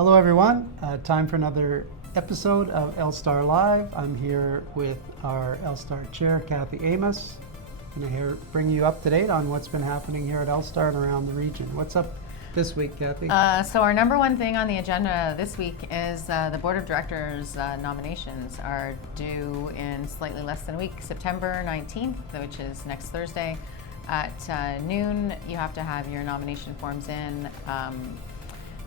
Hello everyone, time for another episode of LSTAR Live. I'm here with our LSTAR Chair Kathy Amess. I'm going to bring you up to date on what's been happening here at LSTAR and around the region. What's up this week, Kathy? So our number one thing on the agenda this week is the Board of Directors nominations are due in slightly less than a week, September 19th, which is next Thursday at noon. You have to have your nomination forms in.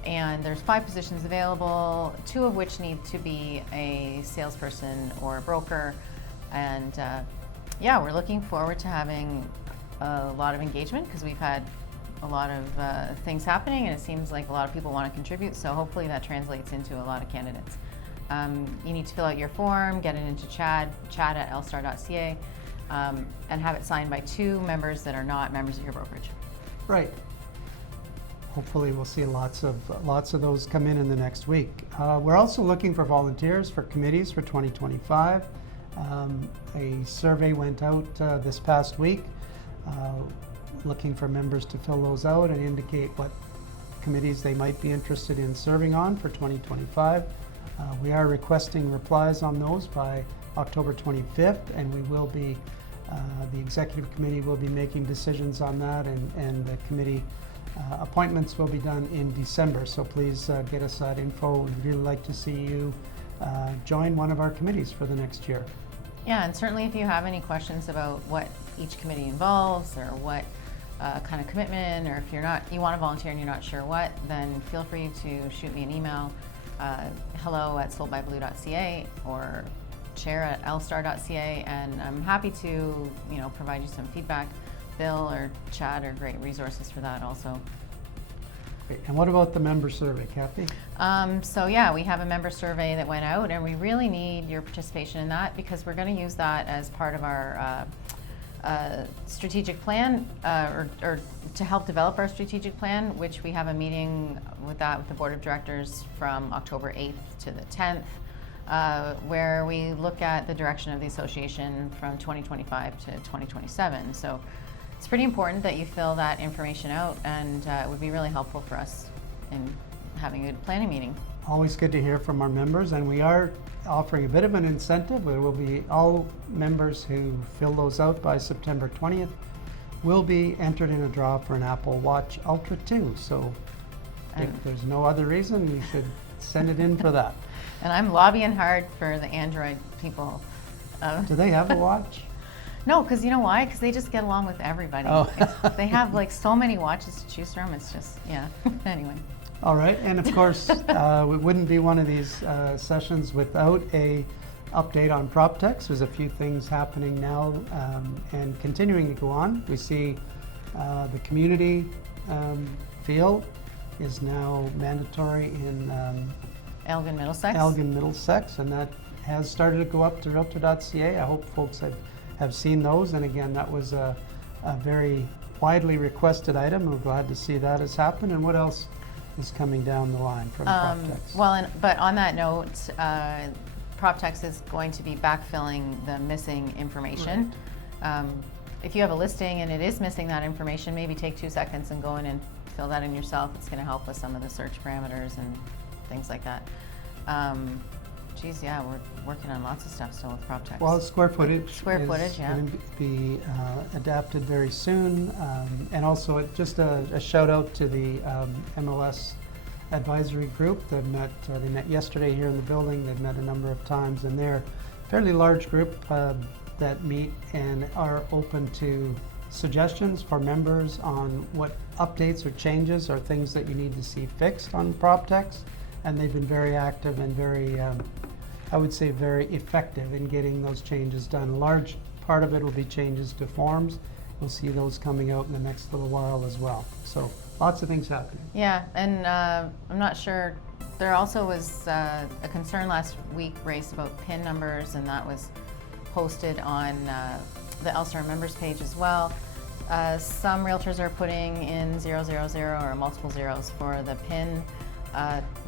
And there's 5 positions available, 2 of which need to be a salesperson or a broker. And yeah, we're looking forward to having a lot of engagement because we've had a lot of things happening and it seems like a lot of people want to contribute. So hopefully that translates into a lot of candidates. You need to fill out your form, get it into chat at LSTAR.ca, and have it signed by 2 members that are not members of your brokerage. Right. Hopefully we'll see lots of those come in the next week. We're also looking for volunteers for committees for 2025. A survey went out this past week looking for members to fill those out and indicate what committees they might be interested in serving on for 2025. We are requesting replies on those by October 25th, and we will be, the executive committee will be making decisions on that, and the committee appointments will be done in December, so please get us that info. We'd really like to see you join one of our committees for the next year. Yeah, and certainly if you have any questions about what each committee involves or what kind of commitment, or if you want to volunteer and you're not sure what, then feel free to shoot me an email, hello@soldbyblue.ca or chair@lstar.ca, and I'm happy to provide you some feedback. Bill or Chad are great resources for that also. Great. And what about the member survey, Kathy? So yeah, we have a member survey that went out, and we really need your participation in that because we're going to use that as part of our strategic plan, or to help develop our strategic plan, which we have a meeting with the Board of Directors from October 8th to the 10th, where we look at the direction of the association from 2025 to 2027. So it's pretty important that you fill that information out, and it would be really helpful for us in having a good planning meeting. Always good to hear from our members, and we are offering a bit of an incentive. There will be all members who fill those out by September 20th will be entered in a draw for an Apple Watch Ultra 2. So if there's no other reason, you should send it in for that. And I'm lobbying hard for the Android people. Do they have a watch? No, because you know why? Because they just get along with everybody. Oh. They have like so many watches to choose from. It's just, yeah. Anyway. All right, and of course, we wouldn't be one of these sessions without a update on PropTx. There's a few things happening now and continuing to go on. We see the community field is now mandatory in Elgin Middlesex, and that has started to go up to REALTOR.ca. I hope folks have seen those, and again, that was a very widely requested item. We're glad to see that has happened. And what else is coming down the line from PropTx? Well, but on that note, PropTx is going to be backfilling the missing information. Right. If you have a listing and it is missing that information, maybe take 2 seconds and go in and fill that in yourself. It's going to help with some of the search parameters and things like that. Geez, yeah, we're working on lots of stuff still with PropTx. Well, square footage is yeah, going to be adapted very soon. And also just a shout out to the MLS advisory group. They met yesterday here in the building. They've met a number of times, and they're a fairly large group that meet and are open to suggestions for members on what updates or changes or things that you need to see fixed on PropTx. And they've been very active and very, I would say, very effective in getting those changes done. A large part of it will be changes to forms. We'll see those coming out in the next little while as well. So lots of things happening. Yeah, and I'm not sure. There also was a concern last week raised about PIN numbers, and that was posted on the LSTAR members page as well. Some realtors are putting in 000 or multiple zeros for the PIN,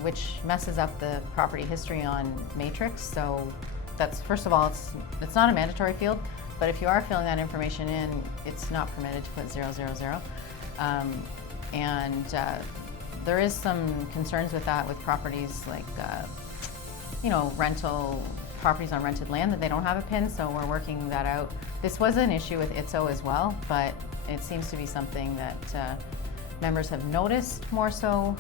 which messes up the property history on Matrix. So that's, first of all, it's not a mandatory field, but if you are filling that information in, it's not permitted to put 000. And There is some concerns with that with properties like, rental properties on rented land that they don't have a PIN, so we're working that out. This was an issue with ITSO as well, but it seems to be something that members have noticed more so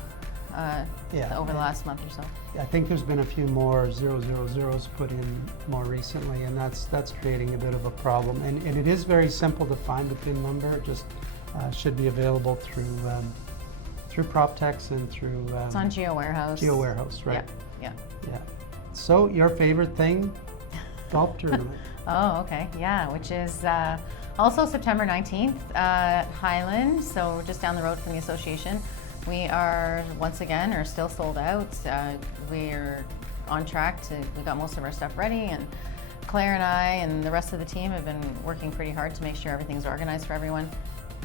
over the last month or so. I think there's been a few more 000s put in more recently, and that's creating a bit of a problem. And it is very simple to find the PIN number. It just should be available through PropTx and through... it's on GeoWarehouse. GeoWarehouse, right. Yeah. So your favorite thing, golf tournament. Oh, okay, yeah, which is also September 19th at Highland, so just down the road from the association. We are, once again, are still sold out. We're on track we got most of our stuff ready, and Claire and I and the rest of the team have been working pretty hard to make sure everything's organized for everyone.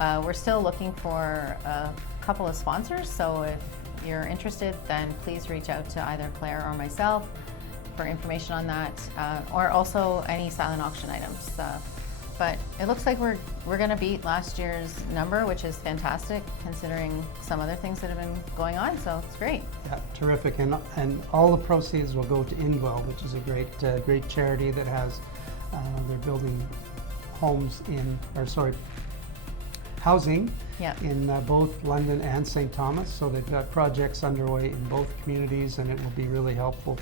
We're still looking for a couple of sponsors, so if you're interested, then please reach out to either Claire or myself for information on that, or also any silent auction items. But it looks like we're going to beat last year's number, which is fantastic considering some other things that have been going on. So it's great. Yeah, terrific, and all the proceeds will go to Indwell, which is a great charity that has they're building housing in both London and St. Thomas. So they've got projects underway in both communities, and it will be really helpful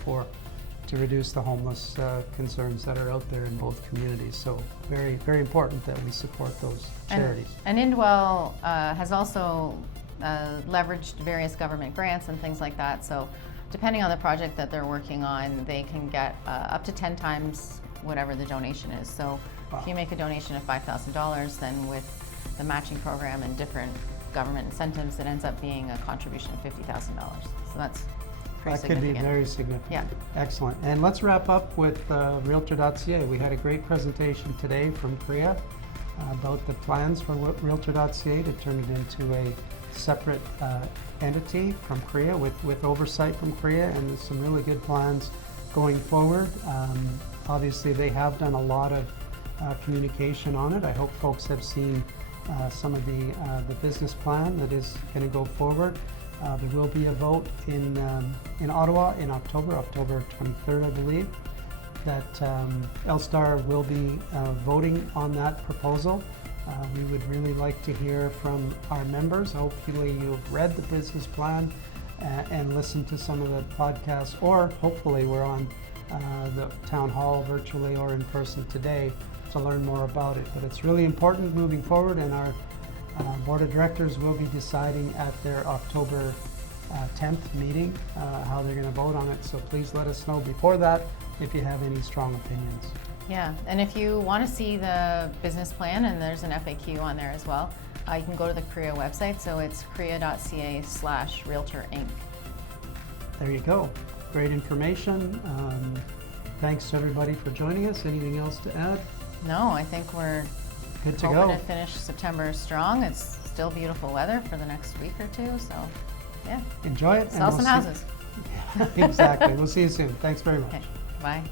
to reduce the homeless concerns that are out there in both communities. So very, very important that we support those charities. And Indwell has also leveraged various government grants and things like that. So depending on the project that they're working on, they can get up to 10 times whatever the donation is. So if you make a donation of $5,000, then with the matching program and different government incentives, it ends up being a contribution of $50,000. So that's that could be very significant. Yeah. Excellent. And let's wrap up with REALTOR.ca. We had a great presentation today from CREA about the plans for REALTOR.ca to turn it into a separate entity from CREA with oversight from CREA, and there's some really good plans going forward. Obviously, they have done a lot of communication on it. I hope folks have seen some of the business plan that is going to go forward. There will be a vote in Ottawa in October 23rd, I believe, that LSTAR will be voting on that proposal. We would really like to hear from our members. Hopefully you've read the business plan and listened to some of the podcasts, or hopefully we're on the town hall virtually or in person today to learn more about it. But it's really important moving forward, and our Board of Directors will be deciding at their October 10th meeting how they're going to vote on it. So please let us know before that if you have any strong opinions. Yeah, and if you want to see the business plan, and there's an FAQ on there as well, you can go to the CREA website. So it's CREA.ca/Realtor Inc. There you go. Great information. Thanks to everybody for joining us. Anything else to add? No, I think we're good to hoping go. to finish September strong. It's still beautiful weather for the next week or two, so yeah. Enjoy it. Sell some houses. Exactly. We'll see you soon. Thanks very much. Okay. Bye.